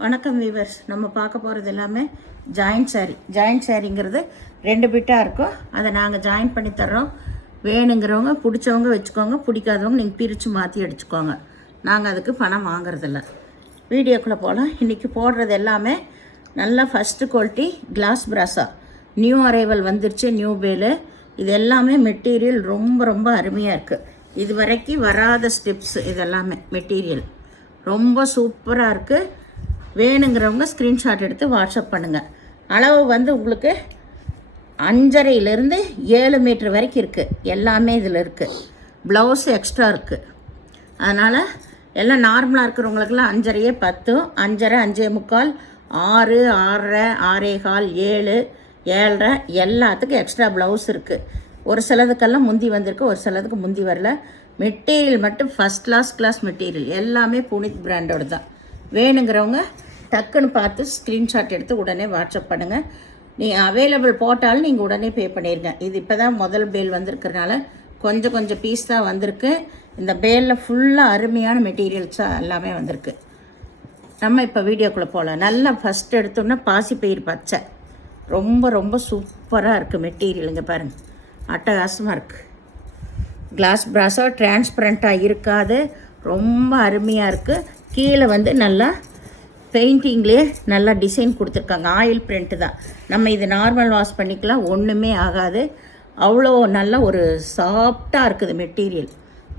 வணக்கம் வீவர்ஸ். நம்ம பார்க்க போகிறது எல்லாமே ஜாயிண்ட் சாரிங்கிறது 2 பிட்டாக இருக்கும். அதை நாங்கள் ஜாயின் பண்ணி தர்றோம். வேணுங்கிறவங்க பிடிச்சவங்க வச்சுக்கோங்க, பிடிக்காதவங்க நீங்கள் பிரித்து மாற்றி அடிச்சுக்கோங்க. நாங்கள் அதுக்கு பணம் வாங்குறதில்ல. வீடியோக்குள்ளே போகலாம். இன்றைக்கி போடுறது எல்லாமே நல்லா ஃபஸ்ட்டு குவாலிட்டி கிளாஸ் பிராஸா நியூ அரைவல் வந்துருச்சு, நியூ பேலு. இது எல்லாமே மெட்டீரியல் ரொம்ப ரொம்ப அருமையாக இருக்குது. இது வரைக்கும் வராத ஸ்டெப்ஸ். இதெல்லாமே மெட்டீரியல் ரொம்ப சூப்பராக இருக்குது. வேணுங்கிறவங்க ஸ்க்ரீன்ஷாட் எடுத்து வாட்ஸ்அப் பண்ணுங்கள். அளவு வந்து உங்களுக்கு 5.5 to 7 மீட்டர் வரைக்கும் இருக்குது. எல்லாமே இதில் இருக்குது. ப்ளவுஸ் எக்ஸ்ட்ரா இருக்குது. அதனால் எல்லாம் நார்மலாக இருக்கிறவங்களுக்கெல்லாம் 5.5 10, 5.5 5.25, 6, 6.5, 6.25, 7, 7.5 எல்லாத்துக்கும் எக்ஸ்ட்ரா ப்ளவுஸ் இருக்குது. ஒரு சிலதுக்கெல்லாம் முந்தி வந்திருக்கு, ஒரு சிலதுக்கு முந்தி வரல. மெட்டீரியல் மட்டும் ஃபஸ்ட் கிளாஸ் மெட்டீரியல். எல்லாமே புனித் பிராண்டோடு தான். வேணுங்கிறவங்க டக்குன்னு பார்த்து ஸ்க்ரீன்ஷாட் எடுத்து உடனே வாட்ஸ்அப் பண்ணுங்கள். நீங்கள் அவைலபிள் போட்டாலும் நீங்கள் உடனே பே பண்ணிடுங்க. இது இப்போ தான் முதல் பேல் வந்திருக்கிறதுனால கொஞ்சம் பீஸ் தான் வந்திருக்கு. இந்த பேலில் ஃபுல்லாக அருமையான மெட்டீரியல்ஸாக எல்லாமே வந்திருக்கு. நம்ம இப்போ வீடியோக்குள்ளே போகலாம். நல்லா ஃபஸ்ட்டு எடுத்தோன்னா பாசிப்பயிர் பச்சை ரொம்ப ரொம்ப சூப்பராக இருக்குது மெட்டீரியல். இங்கே பாருங்கள், அட்டகாசமாக இருக்குது. கிளாஸ் பிராஸோ டிரான்ஸ்பரண்ட்டாக இருக்காது, ரொம்ப அருமையாக இருக்குது. கீழே வந்து நல்லா பெயிண்டிங்லேயே நல்லா டிசைன் கொடுத்துருக்காங்க. ஆயில் பிரிண்ட்டு தான். நம்ம இது நார்மல் வாஷ் பண்ணிக்கலாம், ஒன்றுமே ஆகாது. அவ்வளோ நல்ல ஒரு சாஃப்டாக இருக்குது மெட்டீரியல்.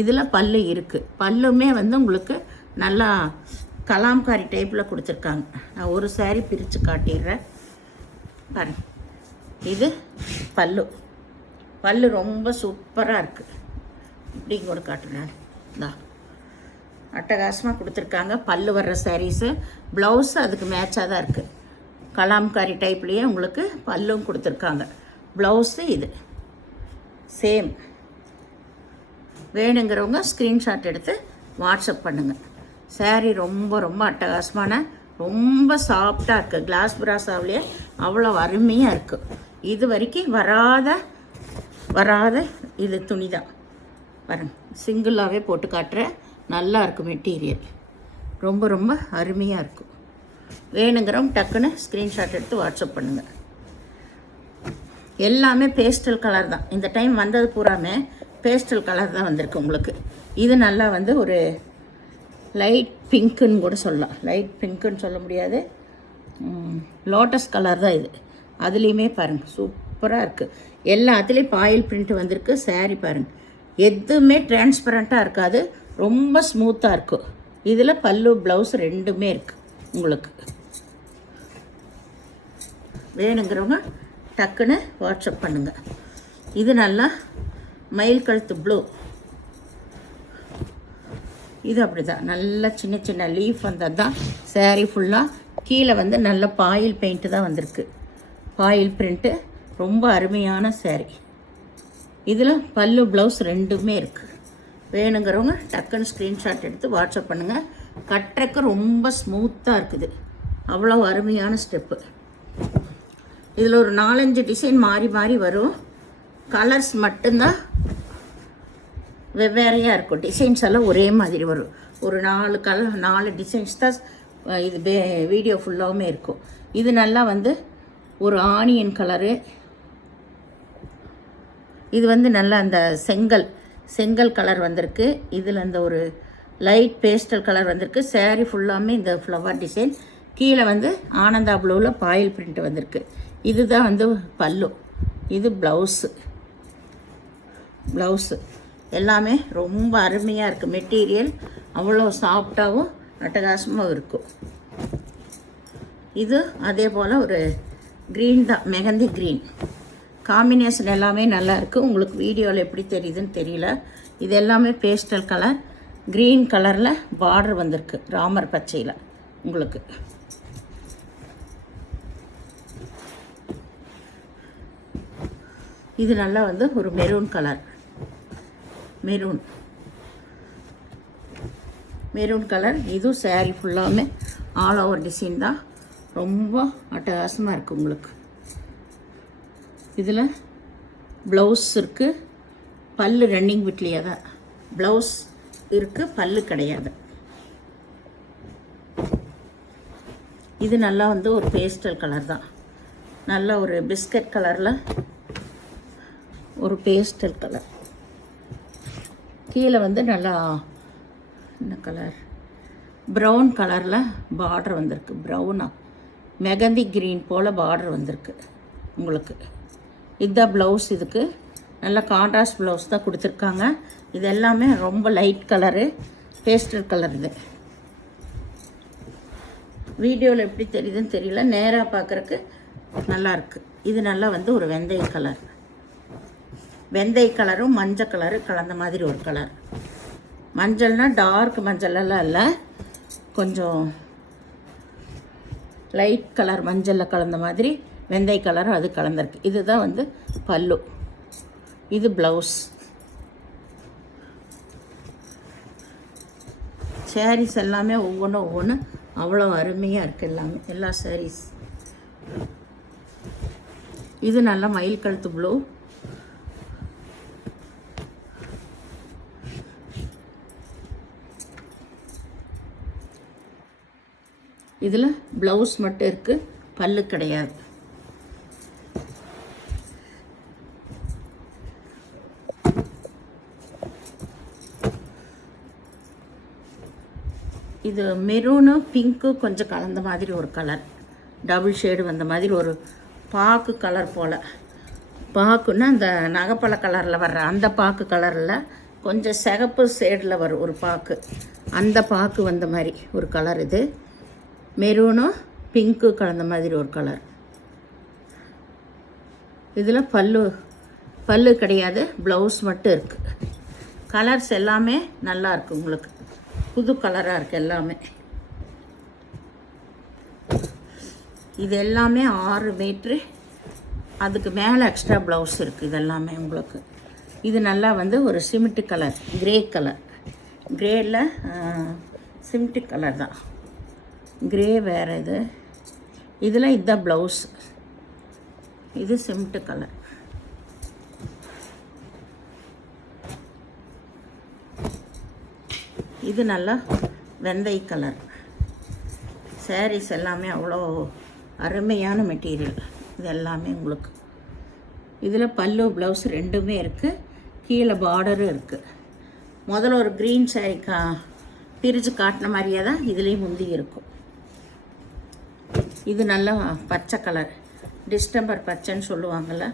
இதில் பல்லு இருக்குது. பல்லுமே வந்து உங்களுக்கு நல்லா கலாம்காரி டைப்பில் கொடுத்துருக்காங்க. நான் ஒரு சாரி பிரித்து காட்டிடுறேன் பாருங்க. இது பல்லு ரொம்ப சூப்பராக இருக்குது. இப்படிங்க கூட காட்டுறேன். இந்தா அட்டகாசமாக கொடுத்துருக்காங்க. பல்லு வர்ற சாரீஸு, ப்ளவுஸு அதுக்கு மேட்சாக தான் இருக்குது. கலாம்காரி டைப்லேயே உங்களுக்கு பல்லும் கொடுத்துருக்காங்க. ப்ளவுஸு இது சேம். வேணுங்கிறவங்க ஸ்க்ரீன்ஷாட் எடுத்து வாட்ஸ்அப் பண்ணுங்கள். சாரீ ரொம்ப ரொம்ப அட்டகாசமான ரொம்ப சாஃப்டாக இருக்குது. கிளாஸ் பிராஸாவிலேயே அவ்வளோ அருமையாக இருக்குது. இது வரைக்கும் வராத இது துணி தான் பாருங்க. சிங்கிளாகவே போட்டு காட்டுறேன். நல்லா இருக்கும் மெட்டீரியல். ரொம்ப ரொம்ப அருமையாக இருக்கும். வேணுங்கிறவங்க டக்குன்னு ஸ்க்ரீன்ஷாட் எடுத்து வாட்ஸ்அப் பண்ணுங்கள். எல்லாமே பேஸ்டல் கலர் தான். இந்த டைம் வந்தது பூராமே பேஸ்டல் கலர் தான் வந்திருக்கு உங்களுக்கு. இது நல்லா வந்து ஒரு லைட் பிங்க்குன்னு கூட சொல்லலாம். லைட் பிங்க்குன்னு சொல்ல முடியாது, லோட்டஸ் கலர் தான் இது. அதுலேயுமே பாருங்கள் சூப்பராக இருக்குது. எல்லாத்துலேயும் பாயில் பிரிண்ட் வந்திருக்கு. சாரீ பாருங்கள், எதுவுமே டிரான்ஸ்பரண்ட்டாக இருக்காது, ரொம்ப ஸ்மூத்தாக இருக்கும். இதில் பல்லு ப்ளவுஸ் ரெண்டுமே இருக்குது உங்களுக்கு. வேணுங்கிறவங்க டக்குன்னு வாட்ஸ்அப் பண்ணுங்கள். இது நல்லா மயில் கழுத்து ப்ளூ. இது அப்படி தான் நல்லா சின்ன லீஃப் வந்தது தான். சாரீ ஃபுல்லாக கீழே வந்து நல்ல பாயில் பெயிண்ட்டு தான் வந்திருக்கு. பாயில் பிரிண்ட்டு ரொம்ப அருமையான சாரீ. இதில் பல்லு ப்ளவுஸ் ரெண்டுமே இருக்குது. வேணுங்கிறவங்க டக்குன்னு ஸ்க்ரீன்ஷாட் எடுத்து வாட்ஸ்அப் பண்ணுங்கள். கட்டுறக்கு ரொம்ப ஸ்மூத்தாக இருக்குது. அவ்வளோ அருமையான ஸ்டெப்பு. இதில் ஒரு 4-5 டிசைன் மாறி வரும். கலர்ஸ் மட்டும்தான் வெவ்வேறையாக இருக்கும். டிசைன்ஸ் எல்லாம் ஒரே மாதிரி வரும். ஒரு 4 டிசைன்ஸ் தான் இது வீடியோ ஃபுல்லாகவுமே இருக்கும். இது நல்லா வந்து ஒரு ஆனியன் கலரு. இது வந்து நல்லா அந்த செங்கல் கலர் வந்திருக்கு. இதில் அந்த ஒரு லைட் பேஸ்டல் கலர் வந்திருக்கு. சாரீ ஃபுல்லாமே இந்த ஃப்ளவர் டிசைன். கீழே வந்து ஆனந்தா ப்ளூவில் பாயில் பிரிண்ட் வந்திருக்கு. இதுதான் வந்து பல்லு. இது ப்ளவுஸு எல்லாமே ரொம்ப அருமையாக இருக்குது. மெட்டீரியல் அவ்வளோ சாஃப்டாகவும் அட்டகாசமாகவும் இருக்கும். இது அதே போல் ஒரு க்ரீன் தான், மெகந்தி க்ரீன் காம்பினேஷன். எல்லாமே நல்லாயிருக்கு. உங்களுக்கு வீடியோவில் எப்படி தெரியுதுன்னு தெரியல. இது எல்லாமே பேஸ்டல் கலர். க்ரீன் கலரில் பார்டர் வந்திருக்கு ராமர் பச்சையில் உங்களுக்கு. இது நல்லா வந்து ஒரு மெரூன் கலர். Maroon colour. இதுவும் சாரீ ஃபுல்லாமே ஆல் ஓவர் டிசைன் தான். ரொம்ப அட்டகாசமாக இருக்குது உங்களுக்கு. இதில் ப்ளவுஸ் இருக்குது. பல்லு ரன்னிங் விட்லியாக தான். ப்ளவுஸ் இருக்குது, பல்லு கிடையாது. இது நல்லா வந்து ஒரு பேஸ்டல் கலர் தான், நல்ல ஒரு பிஸ்கட் கலரில் ஒரு பேஸ்டல் கலர். கீழே வந்து நல்லா என்ன கலர், ப்ரௌன் கலரில் பார்டர் வந்திருக்கு. ப்ரௌனாக மெகந்தி க்ரீன் போல் பார்டர் வந்திருக்கு உங்களுக்கு. இதுதான் ப்ளவுஸ். இதுக்கு நல்ல கான்ட்ராஸ்ட் ப்ளவுஸ் தான் கொடுத்துருக்காங்க. இது எல்லாமே ரொம்ப லைட் கலரு, பேஸ்டல் கலர். இது வீடியோவில் எப்படி தெரியுதுன்னு தெரியல, நேராக பார்க்குறக்கு நல்லாயிருக்கு. இது நல்லா வந்து ஒரு வெந்தய கலர், வெந்தய கலரும் மஞ்சள் கலரும் கலந்த மாதிரி ஒரு கலர். மஞ்சள்னால் டார்க் மஞ்சளெல்லாம் இல்லை, கொஞ்சம் லைட் கலர் மஞ்சளில் கலந்த மாதிரி வெந்தய கலரும் அது கலந்துருக்கு. இதுதான் வந்து பல்லு, இது ப்ளவுஸ். சாரீஸ் எல்லாமே ஒவ்வொன்று அவ்வளோ அருமையாக இருக்குது எல்லாமே, எல்லா சாரீஸ். இது நல்ல மயில் கழுத்து ப்ளூ. இதில் ப்ளவுஸ் மட்டும் இருக்குது, பல்லு கிடையாது. இது மெரூனு பிங்க்கு கொஞ்சம் கலந்த மாதிரி ஒரு கலர், டபுள் ஷேடு வந்த மாதிரி ஒரு பாக்கு கலர் போல். பாக்குன்னா அந்த நகைப்பழ கலரில் வர்ற அந்த பாக்கு கலரில் கொஞ்சம் சிகப்பு ஷேடில் வரும் ஒரு பாக்கு, அந்த பாக்கு வந்த மாதிரி ஒரு கலர். இது மெரூனும் பிங்க்கு கலந்த மாதிரி ஒரு கலர். இதில் பல்லு கிடையாது, ப்ளவுஸ் மட்டும் இருக்குது. கலர்ஸ் எல்லாமே நல்லா இருக்குது உங்களுக்கு, புது கலராக இருக்குது எல்லாமே. இது எல்லாமே 6 மீட்ரு, அதுக்கு மேலே எக்ஸ்ட்ரா ப்ளவுஸ் இருக்குது. இது எல்லாமே உங்களுக்கு. இது நல்லா வந்து ஒரு சிமெண்ட்டு கலர், கிரே கலர். கிரேயில் சிமெண்ட்டு கலர் தான், கிரே வேறு. இதில் இதுதான் ப்ளவுஸ், இது சிமெண்ட்டு கலர். இது நல்லா வெந்தய கலர். சாரீஸ் எல்லாமே அவ்வளோ அருமையான மெட்டீரியல். இது எல்லாமே உங்களுக்கு. இதில் பல்லு ப்ளவுஸ் ரெண்டுமே இருக்குது, கீழே பார்டரும் இருக்குது. முதல்ல ஒரு க்ரீன் சாரீ பிரித்து காட்டின மாதிரியே தான் இதுலேயும் முந்தி இருக்கும். இது நல்லா பச்சை கலர், டிஸ்டம்பர் பச்சைன்னு சொல்லுவாங்கள்ல,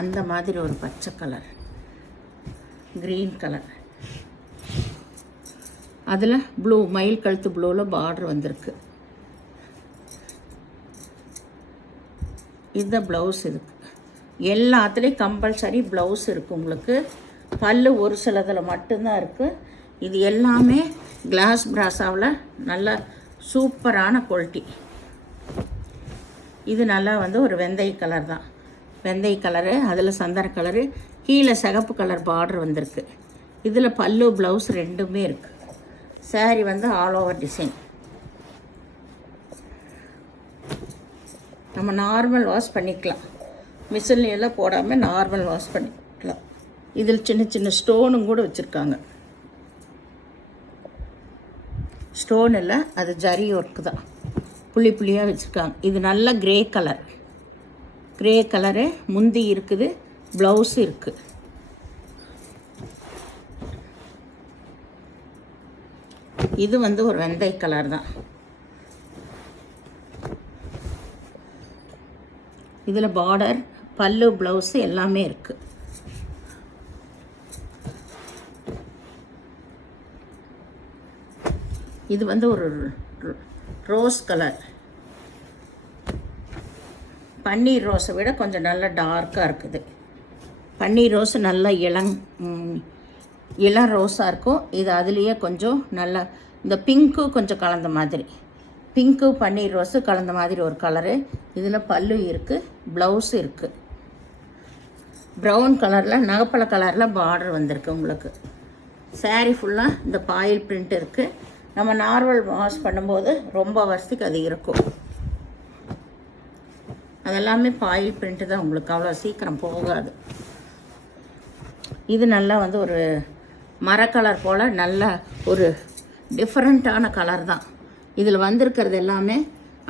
அந்த மாதிரி ஒரு பச்சை கலர், க்ரீன் கலர். அதில் ப்ளூ, மயில் கழுத்து ப்ளூவில் பார்டர் வந்திருக்கு. இதுதான் ப்ளவுஸ். இதுக்கு எல்லாத்துலேயும் கம்பல்சரி ப்ளவுஸ் இருக்குது உங்களுக்கு. பல்லு ஒரு சிலதில் மட்டும்தான் இருக்குது. இது எல்லாமே கிளாஸ் பிராஸாவில் நல்ல சூப்பரான குவாலிட்டி. இது நல்லா வந்து ஒரு வெந்தய கலர் தான், வெந்தய கலரு, அதில் சந்தன கலரு, கீழே சிகப்பு கலர் பார்டர் வந்திருக்கு. இதில் பல்லு ப்ளவுஸ் ரெண்டுமே இருக்குது. சாரீ வந்து ஆல் ஓவர் டிசைன். நம்ம நார்மல் வாஷ் பண்ணிக்கலாம், மிஷின்லாம் போடாமல் நார்மல் வாஷ் பண்ணிக்கலாம். இதில் சின்ன சின்ன ஸ்டோனும் கூட வச்சுருக்காங்க. ஸ்டோன் இல்லை, அது ஜரி ஒர்க்கு தான், புள்ளி புள்ளியாக வச்சுருக்காங்க. இது நல்ல கிரே கலர், கிரே கலரு முந்தி இருக்குது, ப்ளவுஸு இருக்குது. இது வந்து ஒரு வெந்தய கலர் தான். இதில் பார்டர், பல்லு, ப்ளவுஸு எல்லாமே இருக்குது. இது வந்து ஒரு ரோஸ் கலர், பன்னீர் ரோஸை விட கொஞ்சம் நல்லா டார்க்காக இருக்குது. பன்னீர் ரோஸு நல்லா இளம் ரோஸாக இருக்கும். இது அதுலேயே கொஞ்சம் நல்லா இந்த பிங்க்கு கொஞ்சம் கலந்த மாதிரி, பிங்க்கு பன்னீர் ரோஸு கலந்த மாதிரி ஒரு கலரு. இதில் பல்லு இருக்குது, ப்ளவுஸு இருக்குது. ப்ரௌன் கலரில் நகைப்பழ கலரில் பார்டர் வந்திருக்கு உங்களுக்கு. சாரீ ஃபுல்லாக இந்த பாயில் பிரிண்ட் இருக்குது. நம்ம நார்மல் வாஷ் பண்ணும்போது ரொம்ப வருஷத்துக்கு அது இருக்கும். அதெல்லாமே பாயில் பிரிண்ட்டு தான் உங்களுக்கு, அவ்வளோ சீக்கிரம் போகாது. இது நல்லா வந்து ஒரு மர கலர் போல் நல்ல ஒரு டிஃப்ரெண்ட்டான கலர் தான். இதில் வந்திருக்கிறது எல்லாமே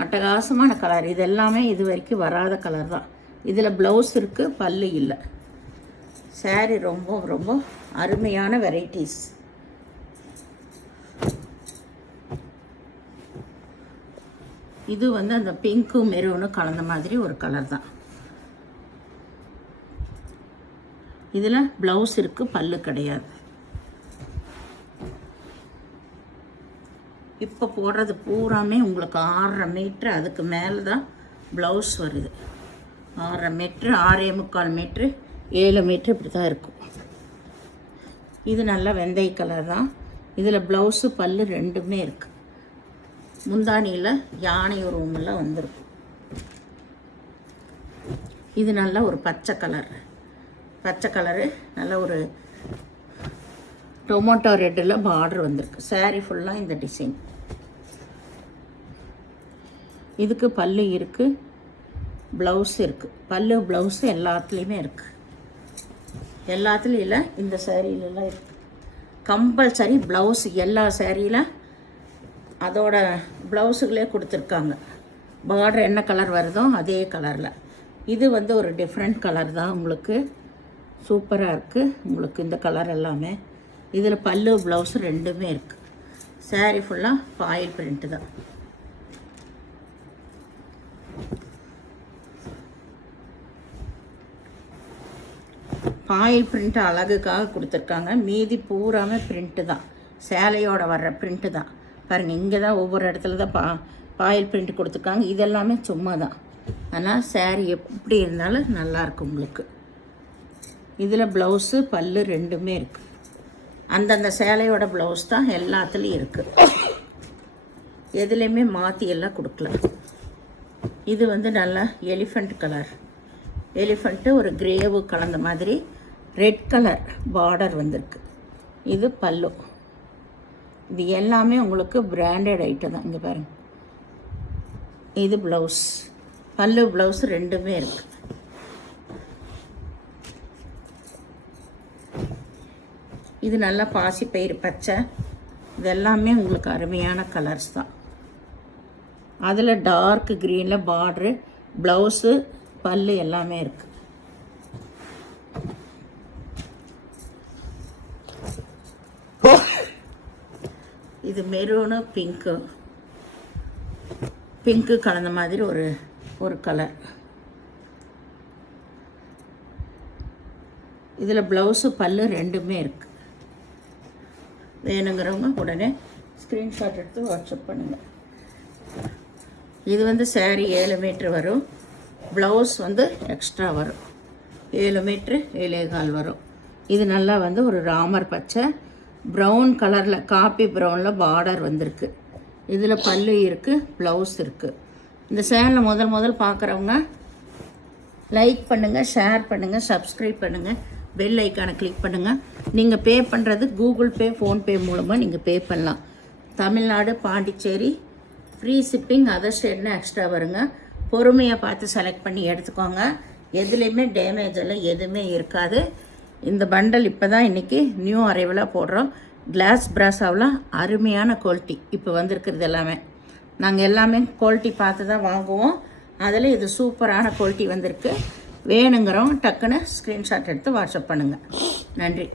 அட்டகாசமான கலர். இது எல்லாமே இது வரைக்கும் வராத கலர் தான். இதில் ப்ளவுஸ் இருக்குது, பல்லு இல்லை. சாரீ ரொம்ப ரொம்ப அருமையான வெரைட்டிஸ். இது வந்து அந்த பிங்க்கு மெரூனு கலந்த மாதிரி ஒரு கலர் தான். இதில் ப்ளவுஸ் இருக்குது, பல்லு கிடையாது. இப்போ போடுறது பூராமே உங்களுக்கு 6.5 மீட்ரு, அதுக்கு மேலே தான் ப்ளவுஸ் வருது. 6.5 மீட்ரு, 6.25 மீட்ரு, 7 மீட்ரு இப்படி தான் இருக்கும். இது நல்ல வெந்தய கலர் தான். இதில் ப்ளவுஸு பல்லு ரெண்டுமே இருக்குது. முந்தானியில் யானை உருவமெல்லாம் வந்துருக்கும். இது நல்ல ஒரு பச்சை கலர். பச்சை கலரு நல்ல ஒரு டொமேட்டோ ரெட்டில் பார்டர் வந்திருக்கு. சாரீ ஃபுல்லாக இந்த டிசைன். இதுக்கு பல்லு இருக்குது, ப்ளவுஸ் இருக்குது. பல்லு ப்ளவுஸு எல்லாத்துலேயுமே இருக்குது. எல்லாத்துலேயும் இல்லை, இந்த சாரீலலாம் இருக்குது. கம்பல்சரி ப்ளவுஸ் எல்லா சாரியில் அதோட ப்ளவுஸுகளே கொடுத்துருக்காங்க. பார்டர் என்ன கலர் வருதோ அதே கலரில். இது வந்து ஒரு டிஃப்ரெண்ட் கலர் தான். உங்களுக்கு சூப்பராக இருக்குது. உங்களுக்கு இந்த கலர் எல்லாமே. இதில் பல்லு ப்ளவுஸ் ரெண்டுமே இருக்குது. சாரீ ஃபுல்லாக ஃபாயில் பிரிண்ட்டு தான். ஃபாயில் பிரிண்ட்டு அழகுக்காக கொடுத்துருக்காங்க. மீதி பூராமே பிரிண்ட்டு தான், சேலையோட வர்ற பிரிண்ட்டு தான். பாருங்கள், இங்கே தான் ஒவ்வொரு இடத்துல தான் ஃபாயில் பிரிண்ட் கொடுத்துருக்காங்க. இதெல்லாமே சும்மா தான். ஆனால் சாரீ எப்படி இருந்தாலும் நல்லாயிருக்கும் உங்களுக்கு. இதில் ப்ளவுஸு பல்லு ரெண்டுமே இருக்குது. அந்தந்த சேலையோட ப்ளவுஸ் தான் எல்லாத்துலேயும் இருக்குது. எதுலேயுமே மாற்றி எல்லாம் கொடுக்கல. இது வந்து நல்லா எலிஃபண்ட் கலர். எலிஃபண்ட்டு ஒரு கிரேவு கலந்த மாதிரி ரெட் கலர் பார்டர் வந்திருக்கு. இது பல்லு. இது எல்லாமே உங்களுக்கு பிராண்டட் ஐட்டம் தான். இங்கே பாருங்கள், இது ப்ளவுஸ். பல்லு ப்ளவுஸ் ரெண்டுமே இருக்குது. இது நல்லா பாசிப்பயிறு பச்சை. இது எல்லாமே உங்களுக்கு அருமையான கலர்ஸ் தான். அதில் டார்க் க்ரீனில் பார்ட்ரு, ப்ளவுஸு, பல்லு எல்லாமே இருக்குது. இது மெரூனு பிங்க்கு கலந்த மாதிரி ஒரு கலர். இதில் ப்ளவுஸு பல்லு ரெண்டுமே இருக்குது. வேணுங்கிறவங்க உடனே ஸ்க்ரீன்ஷாட் எடுத்து வாட்ஸ்அப் பண்ணுங்கள். இது வந்து சாரீ 7 மீட்ரு வரும். ப்ளவுஸ் வந்து எக்ஸ்ட்ரா வரும். 7 மீட்ரு 7.25 வரும். இது நல்லா வந்து ஒரு ராமர் பச்சை ப்ரௌன் கலரில், காப்பி ப்ரௌனில் பார்டர் வந்திருக்கு. இதில் பல்லு இருக்குது, ப்ளவுஸ் இருக்குது. இந்த சேனலை முதல் பார்க்குறவங்க லைக் பண்ணுங்கள், ஷேர் பண்ணுங்கள், சப்ஸ்கிரைப் பண்ணுங்கள், பெல் ஐக்கானை கிளிக் பண்ணுங்கள். நீங்கள் பே பண்ணுறது கூகுள் பே, ஃபோன்பே மூலமாக நீங்கள் பே பண்ணலாம். Tamil Nadu, Pondicherry, free shipping. Other ஸ்டேட்னா எக்ஸ்ட்ரா வருங்க. பொறுமையாக பார்த்து செலக்ட் பண்ணி எடுத்துக்கோங்க. எதுலேயுமே டேமேஜ் எல்லாம் எதுவுமே இருக்காது. இந்த பண்டல் இப்போ தான் இன்றைக்கி நியூ அரைவலாக போடுறோம். கிளாஸ் பிராஸாவில் அருமையான குவாலிட்டி இப்போ வந்திருக்கிறது எல்லாமே. நாங்கள் எல்லாமே குவாலிட்டி பார்த்து தான் வாங்குவோம். அதில் இது சூப்பரான குவாலிட்டி வந்திருக்கு. வேணுங்கிறவங்க டக்குன்னு ஸ்க்ரீன்ஷாட் எடுத்து வாட்ஸ்அப் பண்ணுங்கள். நன்றி.